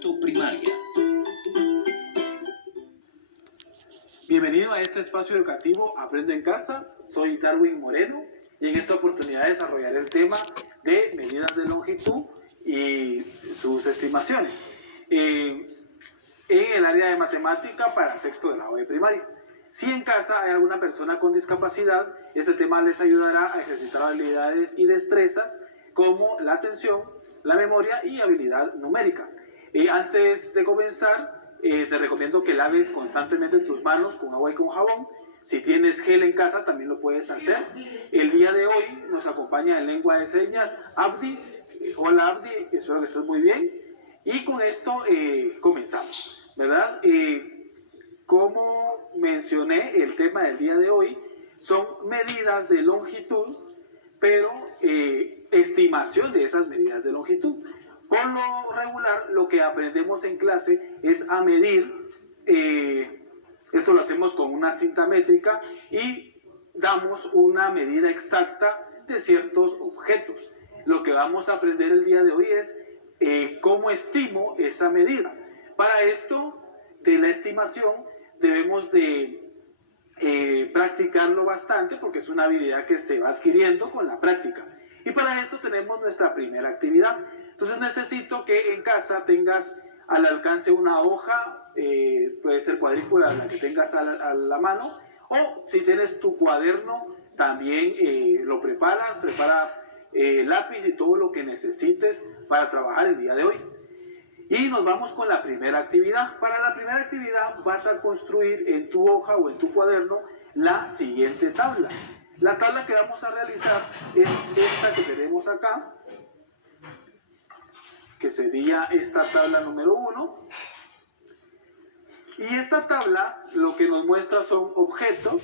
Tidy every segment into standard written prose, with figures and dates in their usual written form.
Primaria. Bienvenido a este espacio educativo Aprende en Casa. Soy Darwin Moreno y en esta oportunidad desarrollaré el tema de medidas de longitud y sus estimaciones en el área de matemática para sexto grado de primaria. Si en casa hay alguna persona con discapacidad, este tema les ayudará a ejercitar habilidades y destrezas como la atención, la memoria y habilidad numérica. Antes de comenzar, te recomiendo que laves constantemente tus manos con agua y con jabón. Si tienes gel en casa, también lo puedes hacer. El día de hoy nos acompaña en lengua de señas Abdi. Hola Abdi, espero que estés muy bien. Y con esto comenzamos, ¿verdad? Como mencioné, el tema del día de hoy son medidas de longitud, pero estimación de esas medidas de longitud. Por lo regular, lo que aprendemos en clase es a medir, esto lo hacemos con una cinta métrica y damos una medida exacta de ciertos objetos. Lo que vamos a aprender el día de hoy es cómo estimo esa medida. Para esto de la estimación debemos de practicarlo bastante porque es una habilidad que se va adquiriendo con la práctica. Y para esto tenemos nuestra primera actividad. Entonces necesito que en casa tengas al alcance una hoja, puede ser cuadrícula la que tengas a la mano, o si tienes tu cuaderno también lo prepara lápiz y todo lo que necesites para trabajar el día de hoy. Y nos vamos con la primera actividad. Para la primera actividad vas a construir en tu hoja o en tu cuaderno la siguiente tabla. La tabla que vamos a realizar es esta que tenemos acá, que sería esta tabla número 1. Y esta tabla lo que nos muestra son objetos.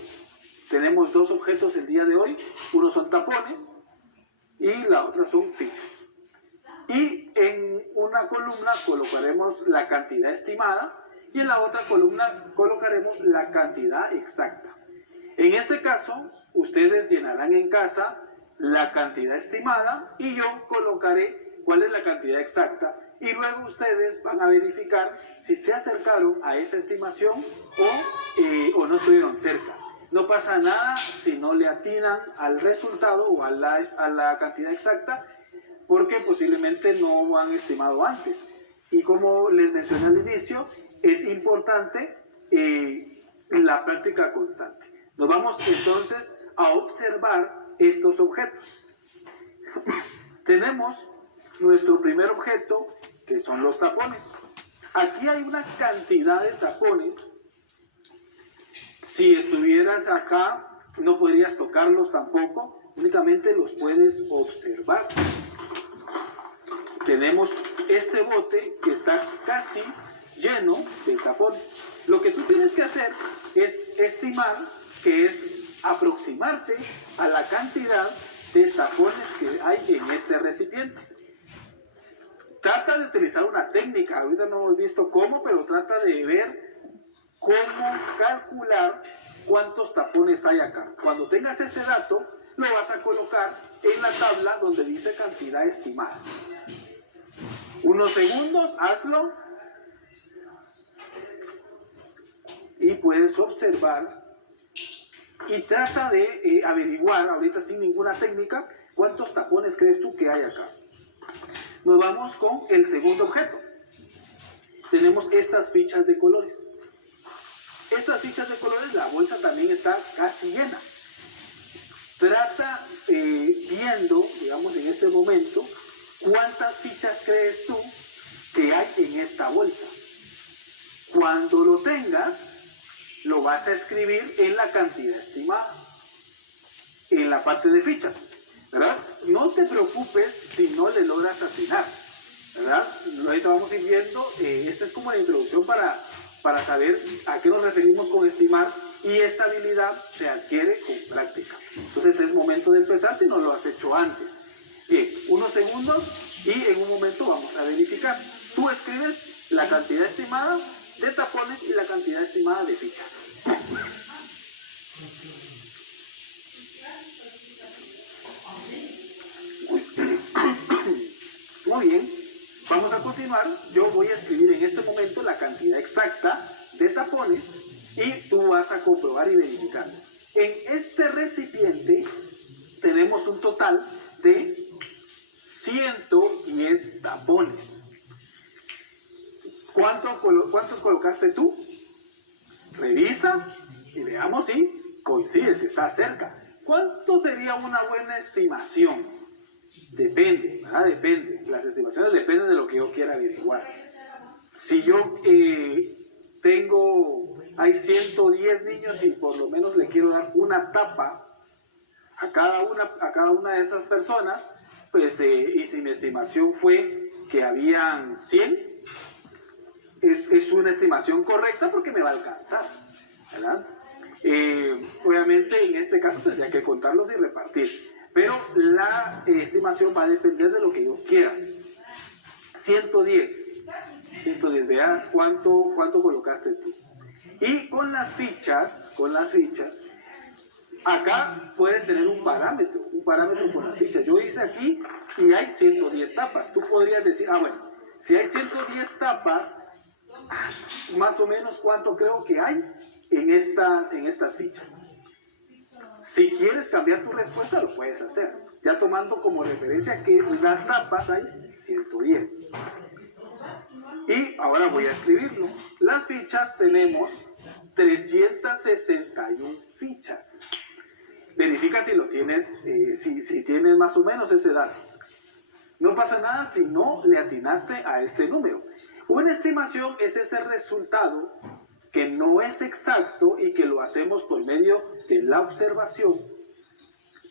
Tenemos dos objetos el día de hoy. Uno son tapones y la otra son fichas. Y en una columna colocaremos la cantidad estimada y en la otra columna colocaremos la cantidad exacta. En este caso, ustedes llenarán en casa la cantidad estimada y yo colocaré cuál es la cantidad exacta y luego ustedes van a verificar si se acercaron a esa estimación o no estuvieron cerca. No pasa nada si no le atinan al resultado o a la cantidad exacta, porque posiblemente no han estimado antes. Y como les mencioné al inicio, es importante la práctica constante. Nos vamos entonces a observar estos objetos. Tenemos nuestro primer objeto, que son los tapones. Aquí hay una cantidad de tapones. Si estuvieras acá, no podrías tocarlos tampoco, únicamente los puedes observar. Tenemos este bote que está casi lleno de tapones. Lo que tú tienes que hacer es estimar, que es aproximarte a la cantidad de tapones que hay en este recipiente. Trata de utilizar una técnica, ahorita no hemos visto cómo, pero trata de ver cómo calcular cuántos tapones hay acá. Cuando tengas ese dato, lo vas a colocar en la tabla donde dice cantidad estimada. Unos segundos, hazlo y puedes observar y trata de averiguar, ahorita sin ninguna técnica, cuántos tapones crees tú que hay acá. Nos vamos con el segundo objeto. Tenemos estas fichas de colores. Estas fichas de colores, la bolsa también está casi llena. Trata viendo, digamos en este momento, ¿cuántas fichas crees tú que hay en esta bolsa? Cuando lo tengas, lo vas a escribir en la cantidad estimada, en la parte de fichas, ¿verdad? No te preocupes si no le logras atinar, ¿verdad? Ahorita vamos a ir viendo, esta es como la introducción para saber a qué nos referimos con estimar, y esta habilidad se adquiere con práctica. Entonces es momento de empezar si no lo has hecho antes. Bien, unos segundos y en un momento vamos a verificar. Tú escribes la cantidad estimada de tapones y la cantidad estimada de fichas. Muy bien. Vamos a continuar. Yo voy a escribir en este momento la cantidad exacta de tapones y tú vas a comprobar y verificar. En este recipiente tenemos un total de 110 tapones. ¿Cuántos colocaste tú? Revisa y veamos si coincide, si está cerca. ¿Cuánto sería una buena estimación? Depende, ¿verdad? Depende. Las estimaciones dependen de lo que yo quiera averiguar. Si yo hay 110 niños y por lo menos le quiero dar una tapa a cada una de esas personas, pues, y si mi estimación fue que habían 100, es una estimación correcta porque me va a alcanzar, ¿verdad? Obviamente en este caso tendría que contarlos y repartir, pero la estimación va a depender de lo que yo quiera. 110, veas cuánto colocaste tú. Y con las fichas, acá puedes tener un parámetro con las fichas. Yo hice aquí y hay 110 tapas. Tú podrías decir, bueno, si hay 110 tapas, más o menos cuánto creo que hay en estas fichas. Si quieres cambiar tu respuesta, lo puedes hacer, ya tomando como referencia que las tapas hay 110. Y ahora voy a escribirlo. Las fichas tenemos 361 fichas. Verifica si lo tienes, si tienes más o menos ese dato. No pasa nada si no le atinaste a este número. Una estimación es ese resultado que no es exacto y que lo hacemos por medio de la observación.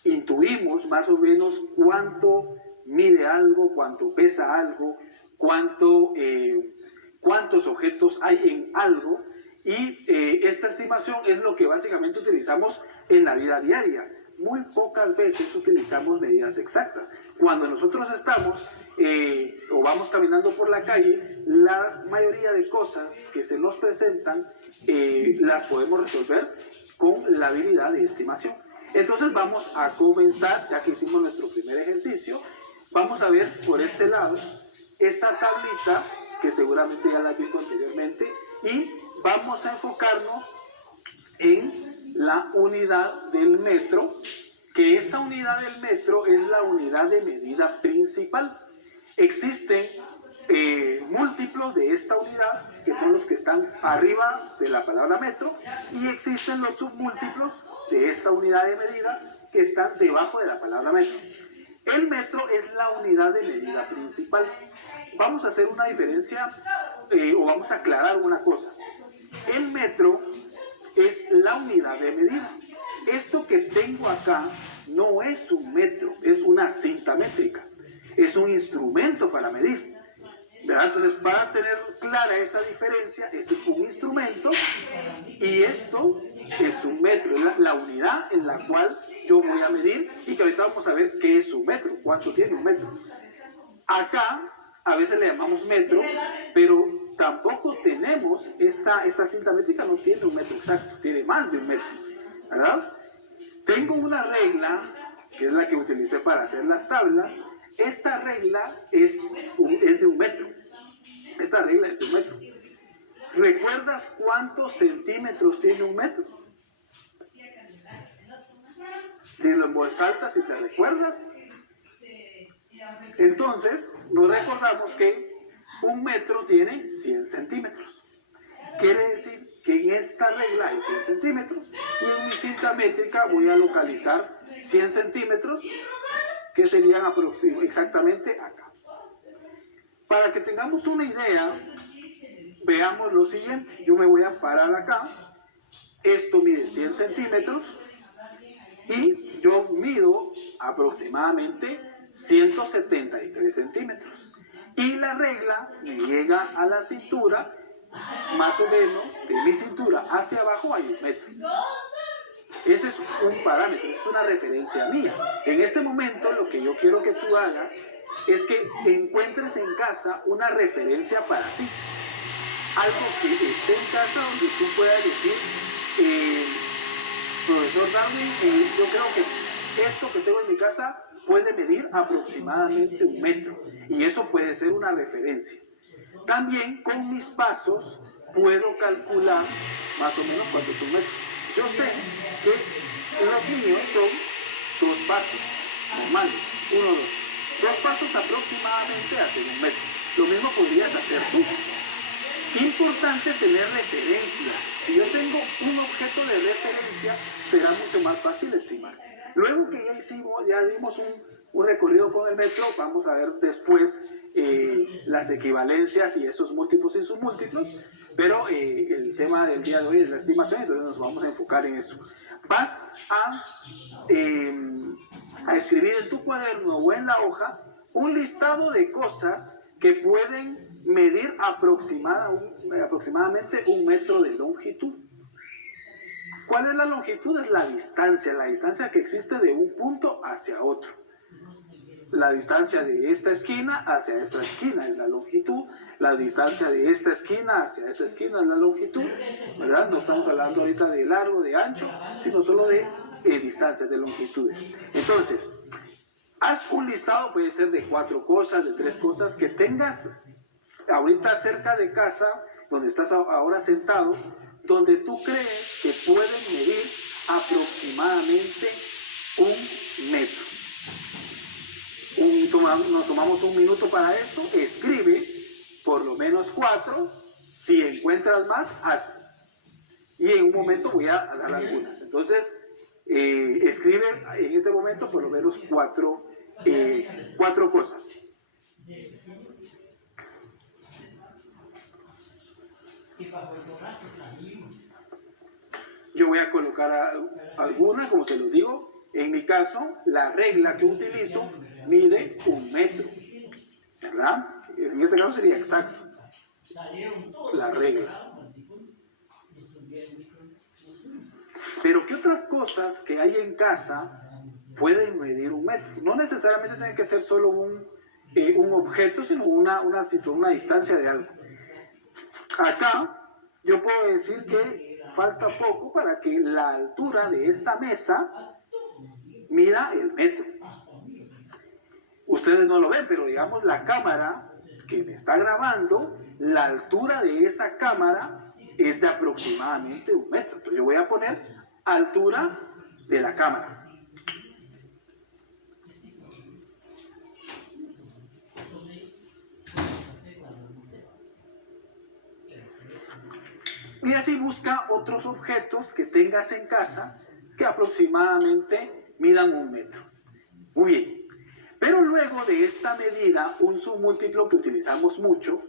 Intuimos más o menos cuánto mide algo, cuánto pesa algo, cuántos objetos hay en algo, y esta estimación es lo que básicamente utilizamos en la vida diaria. Muy pocas veces utilizamos medidas exactas. Cuando nosotros estamos o vamos caminando por la calle, la mayoría de cosas que se nos presentan las podemos resolver con la habilidad de estimación. Entonces vamos a comenzar, ya que hicimos nuestro primer ejercicio, vamos a ver por este lado esta tablita que seguramente ya la has visto anteriormente, y vamos a enfocarnos en la unidad del metro, que esta unidad del metro es la unidad de medida principal. Existen múltiplos de esta unidad, que son los que están arriba de la palabra metro, y existen los submúltiplos de esta unidad de medida que están debajo de la palabra metro. El metro es la unidad de medida principal. Vamos a hacer una diferencia o vamos a aclarar una cosa. El metro es la unidad de medida. Esto que tengo acá no es un metro, es una cinta métrica. Es un instrumento para medir, ¿verdad? Entonces, para tener clara esa diferencia, esto es un instrumento y esto es un metro, es la unidad en la cual yo voy a medir, y que ahorita vamos a ver qué es un metro, cuánto tiene un metro. Acá a veces le llamamos metro, pero tampoco tenemos esta cinta métrica, no tiene un metro exacto, tiene más de un metro, ¿verdad? Tengo una regla, que es la que utilicé para hacer las tablas. Esta regla es de un metro. Esta regla es de un metro. ¿Recuerdas cuántos centímetros tiene un metro? Dilo en voz alta si te recuerdas. Entonces, nos recordamos que un metro tiene 100 centímetros. Quiere decir que en esta regla hay 100 centímetros, y en mi cinta métrica voy a localizar 100 centímetros, que serían exactamente acá. Para que tengamos una idea, veamos lo siguiente. Yo me voy a parar acá. Esto mide 100 centímetros y yo mido aproximadamente 173 centímetros. Y la regla me llega a la cintura, más o menos de mi cintura hacia abajo hay un metro. Ese es un parámetro, es una referencia mía. En este momento lo que yo quiero que tú hagas es que encuentres en casa una referencia para ti. Algo que esté en casa donde tú puedas decir, profesor Darwin, yo creo que esto que tengo en mi casa puede medir aproximadamente 1 metro y eso puede ser una referencia. También con mis pasos puedo calcular más o menos cuánto es 1 metro. Yo sé que los míos son 2 pasos normales, 1, 2. 2 pasos aproximadamente hacen 1 metro. Lo mismo podrías hacer tú. Importante tener referencia. Si yo tengo un objeto de referencia, será mucho más fácil estimar. Luego que ya dimos un recorrido con el metro, vamos a ver después las equivalencias y esos múltiplos y submúltiplos, pero el tema del día de hoy es la estimación, entonces nos vamos a enfocar en eso. Vas a escribir en tu cuaderno o en la hoja un listado de cosas que pueden medir aproximadamente 1 metro de longitud. ¿Cuál es la longitud? Es la distancia que existe de un punto hacia otro. La distancia de esta esquina hacia esta esquina es la longitud, la distancia de esta esquina hacia esta esquina es la longitud, ¿verdad? No estamos hablando ahorita de largo, de ancho, sino solo de distancias, de longitudes. Entonces, haz un listado, puede ser de 4 cosas, de 3 cosas que tengas ahorita cerca de casa, donde estás ahora sentado, donde tú crees que pueden medir aproximadamente 1 metro. Nos tomamos 1 minuto para eso, escribe por lo menos 4, si encuentras más, hazlo. Y en un momento voy a dar algunas. Entonces, escribe en este momento por lo menos 4 cosas. Yo voy a colocar alguna, como se lo digo. En mi caso, la regla que utilizo mide 1 metro, ¿verdad? En este caso sería exacto la regla. Pero ¿qué otras cosas que hay en casa pueden medir 1 metro? No necesariamente tiene que ser solo un objeto, sino una distancia de algo. Acá yo puedo decir que falta poco para que la altura de esta mesa mida el metro. Ustedes no lo ven, pero digamos la cámara que me está grabando, la altura de esa cámara es de aproximadamente 1 metro. Entonces yo voy a poner altura de la cámara. Y así busca otros objetos que tengas en casa que aproximadamente midan 1 metro. Muy bien. Pero luego de esta medida, un submúltiplo que utilizamos mucho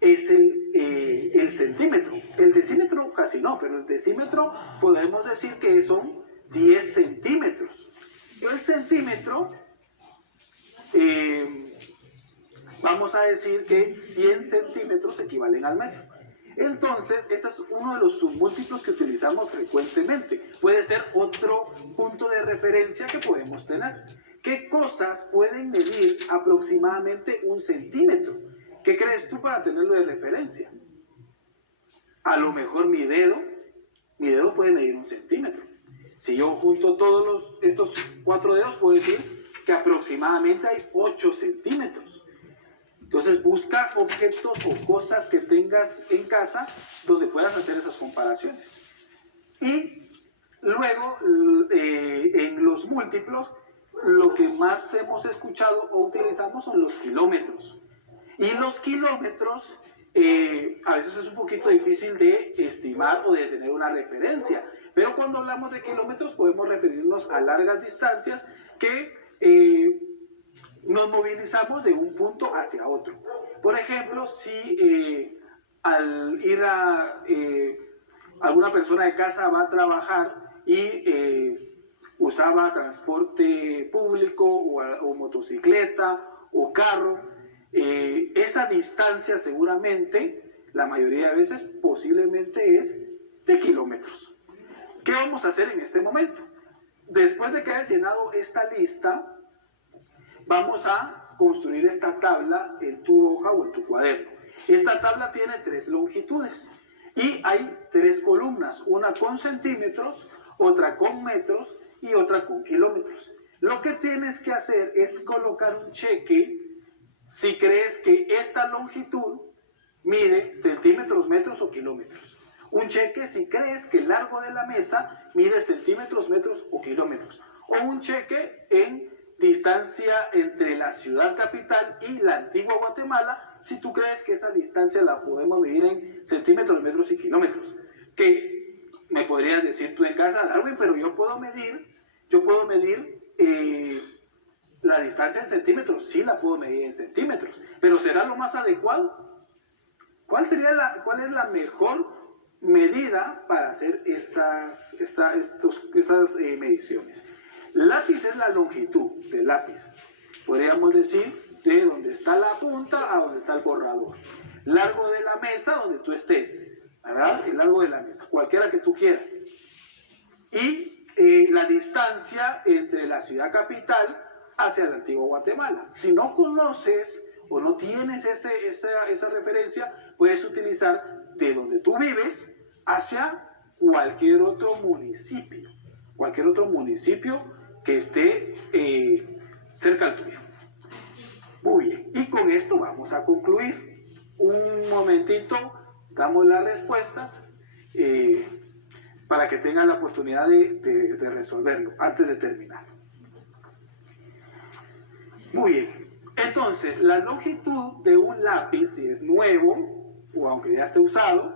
es el centímetro. El decímetro casi no, pero el decímetro podemos decir que son 10 centímetros. El centímetro, vamos a decir que 100 centímetros equivalen al metro. Entonces, este es uno de los submúltiplos que utilizamos frecuentemente. Puede ser otro punto de referencia que podemos tener. ¿Qué cosas pueden medir aproximadamente 1 centímetro? ¿Qué crees tú para tenerlo de referencia? A lo mejor mi dedo puede medir 1 centímetro. Si yo junto todos estos 4 dedos, puedo decir que aproximadamente hay 8 centímetros. Entonces busca objetos o cosas que tengas en casa donde puedas hacer esas comparaciones. Y luego en los múltiplos, lo que más hemos escuchado o utilizamos son los kilómetros. Y los kilómetros a veces es un poquito difícil de estimar o de tener una referencia. Pero cuando hablamos de kilómetros podemos referirnos a largas distancias que nos movilizamos de un punto hacia otro. Por ejemplo, si al ir alguna persona de casa va a trabajar y usaba transporte público o motocicleta o carro, esa distancia seguramente, la mayoría de veces posiblemente es de kilómetros. ¿Qué vamos a hacer en este momento? Después de que hayas llenado esta lista, vamos a construir esta tabla en tu hoja o en tu cuaderno. Esta tabla tiene 3 longitudes y hay 3 columnas, una con centímetros, otra con metros y otra con kilómetros. Lo que tienes que hacer es colocar un cheque si crees que esta longitud mide centímetros, metros o kilómetros. Un cheque si crees que el largo de la mesa mide centímetros, metros o kilómetros. O un cheque en distancia entre la ciudad capital y la antigua Guatemala, si tú crees que esa distancia la podemos medir en centímetros, metros y kilómetros. Que me podrías decir tú en casa, Darwin, pero yo puedo medir la distancia en centímetros. Sí la puedo medir en centímetros, pero ¿será lo más adecuado? ¿Cuál es la mejor medida para hacer esas mediciones? Lápiz es la longitud del lápiz. Podríamos decir de donde está la punta a donde está el borrador. Largo de la mesa donde tú estés, ¿verdad? El largo de la mesa, cualquiera que tú quieras. Y la distancia entre la ciudad capital hacia la antigua Guatemala. Si no conoces o no tienes esa referencia, puedes utilizar de donde tú vives hacia cualquier otro municipio que esté cerca al tuyo. Muy bien, y con esto vamos a concluir. Un momentito, damos las respuestas para que tengan la oportunidad de resolverlo antes de terminar. Muy bien, entonces la longitud de un lápiz, si es nuevo o aunque ya esté usado,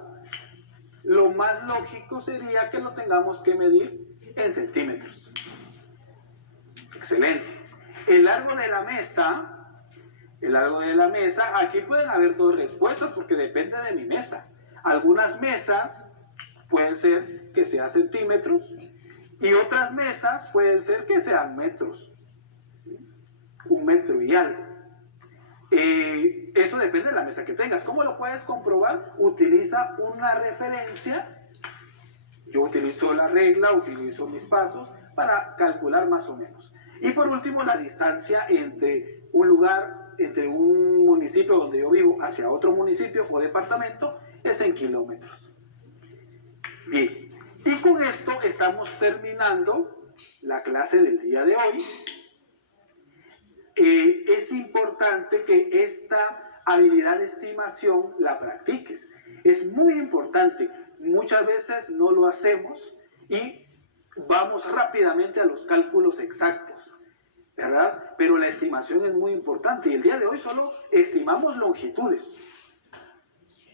lo más lógico sería que lo tengamos que medir en centímetros. Excelente. El largo de la mesa, aquí pueden haber dos respuestas porque depende de mi mesa. Algunas mesas pueden ser que sean centímetros y otras mesas pueden ser que sean metros. 1 metro y algo. Eso depende de la mesa que tengas. ¿Cómo lo puedes comprobar? Utiliza una referencia. Yo utilizo la regla, utilizo mis pasos para calcular más o menos. Y por último, la distancia entre un municipio donde yo vivo hacia otro municipio o departamento es en kilómetros. Bien, y con esto estamos terminando la clase del día de hoy. Es importante que esta habilidad de estimación la practiques. Es muy importante. Muchas veces no lo hacemos y vamos rápidamente a los cálculos exactos, ¿verdad? Pero la estimación es muy importante y el día de hoy solo estimamos longitudes,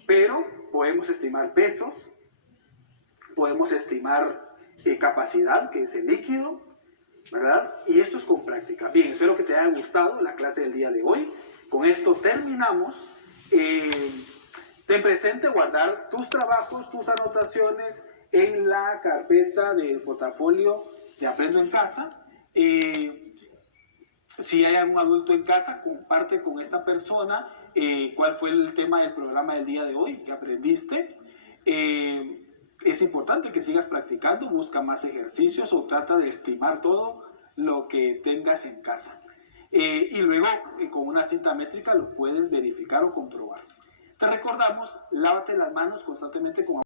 pero podemos estimar pesos, podemos estimar capacidad, que es el líquido, ¿verdad? Y esto es con práctica. Bien, espero que te haya gustado la clase del día de hoy. Con esto terminamos. Ten presente guardar tus trabajos, tus anotaciones en la carpeta del portafolio de Aprendo en Casa. Si hay algún adulto en casa, comparte con esta persona cuál fue el tema del programa del día de hoy que aprendiste. Es importante que sigas practicando, busca más ejercicios o trata de estimar todo lo que tengas en casa. Y luego con una cinta métrica lo puedes verificar o comprobar. Te recordamos, lávate las manos constantemente con